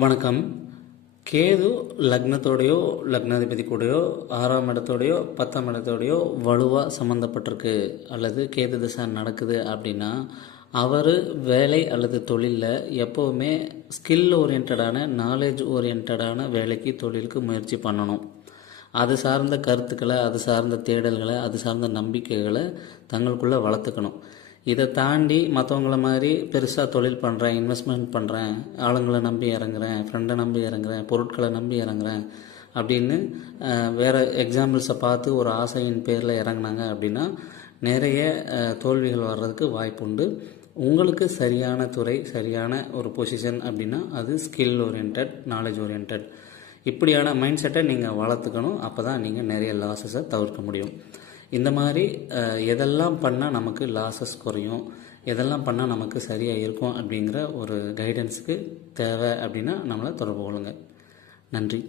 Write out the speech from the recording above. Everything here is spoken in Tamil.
வணக்கம். கேது லக்னத்தோடையோ லக்னாதிபதி கூடயோ 6ஆம் இடத்தோடையோ 10ஆம் இடத்தோடையோ வலுவாக சம்மந்தப்பட்டிருக்கு அல்லது கேது திசை நடக்குது அப்படின்னா அவர் வேலை அல்லது தொழிலில் எப்போவுமே ஸ்கில் ஓரியன்டான நாலேஜ் ஓரியன்டான வேலைக்கு தொழிலுக்கு முயற்சி பண்ணணும். அது சார்ந்த கருத்துக்களை, அது சார்ந்த தேடல்களை, அது சார்ந்த நம்பிக்கைகளை தங்களுக்குள்ளே வளர்த்துக்கணும். இதை தாண்டி மற்றவங்கள மாதிரி பெருசாக தொழில் பண்ணுறேன், இன்வெஸ்ட்மெண்ட் பண்ணுறேன், ஆளுங்களை நம்பி இறங்குறேன், ஃப்ரெண்டை நம்பி இறங்குறேன், பொருட்களை நம்பி இறங்குறேன் அப்படின்னு வேறு எக்ஸாம்பிள்ஸை பார்த்து ஒரு ஆசையின் பேரில் இறங்குனாங்க அப்படின்னா நிறைய தோல்விகள் வர்றதுக்கு வாய்ப்புண்டு. உங்களுக்கு சரியான துறை, சரியான ஒரு பொசிஷன் அப்படின்னா அது ஸ்கில் ஓரியன்ட், நாலேஜ் ஓரியன்ட், இப்படியான மைண்ட் செட்டை நீங்கள் வளர்த்துக்கணும். அப்போ தான் நீங்கள் நிறைய லாஸஸை தவிர்க்க முடியும். இந்த மாதிரி எதெல்லாம் பண்ணால் நமக்கு லாஸஸ் குறையும், எதெல்லாம் பண்ணால் நமக்கு சரியாக இருக்கும் அப்படிங்கிற ஒரு கைடன்ஸுக்கு தேவை அப்படின்னா நம்மளை தொடர்பு கொள்ளுங்கள். நன்றி.